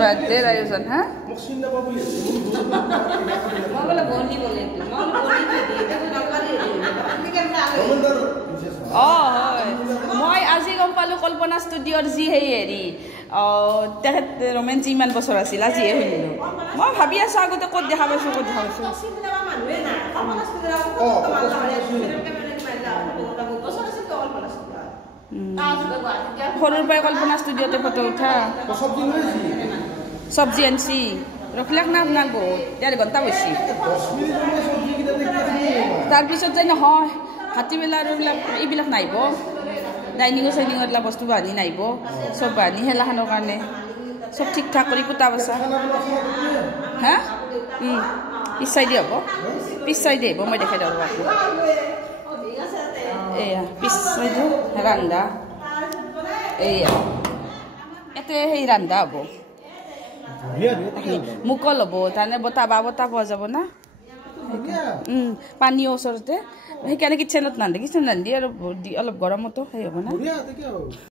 বাৰ্থডেৰ আয়োজন হা হয় মই আজি গম পালোঁ কল্পনা ষ্টুডিঅ'ৰ যি হেৰি তেখেত ৰোমেঞ্চ ইমান বছৰ আছিল আজিহে শুনিলোঁ মই ভাবি আছোঁ আগতে ক'ত দেখা পাইছোঁ সৰুৰ পৰাই কল্পনা ষ্টুডিঅ'তে ফটো উঠা চব্জি আনছি ৰখিলাক না আপোনাক বহুত 1.5 ঘণ্টা বেছি তাৰপিছত যে নহয় হাতীবেলা আৰু এইবিলাক নাহিব ডাইনিঙৰ চাইনিঙৰ এইবিলাক বস্তু বাহানি নাহিব চব বাহানি খেলাখনৰ কাৰণে চব ঠিক ঠাক কৰি পোতা বচা হা পিছ চাইডে হ'ব পিছ চাইডে আহিব মই দেখাই দিওঁ আপোনাক এয়া পিছ চাইডে ৰান্ধা এয়া ইয়াতে সেই ৰান্ধা হ'ব মুকল হ'ব তাৰমানে বতাহ পোৱা যাব না পানীও ওচৰতে সেইকাৰণে কিটচেনত নান্ধে কিটচেন ৰান্ধি আৰু অলপ গৰমতো সেই হ'ব না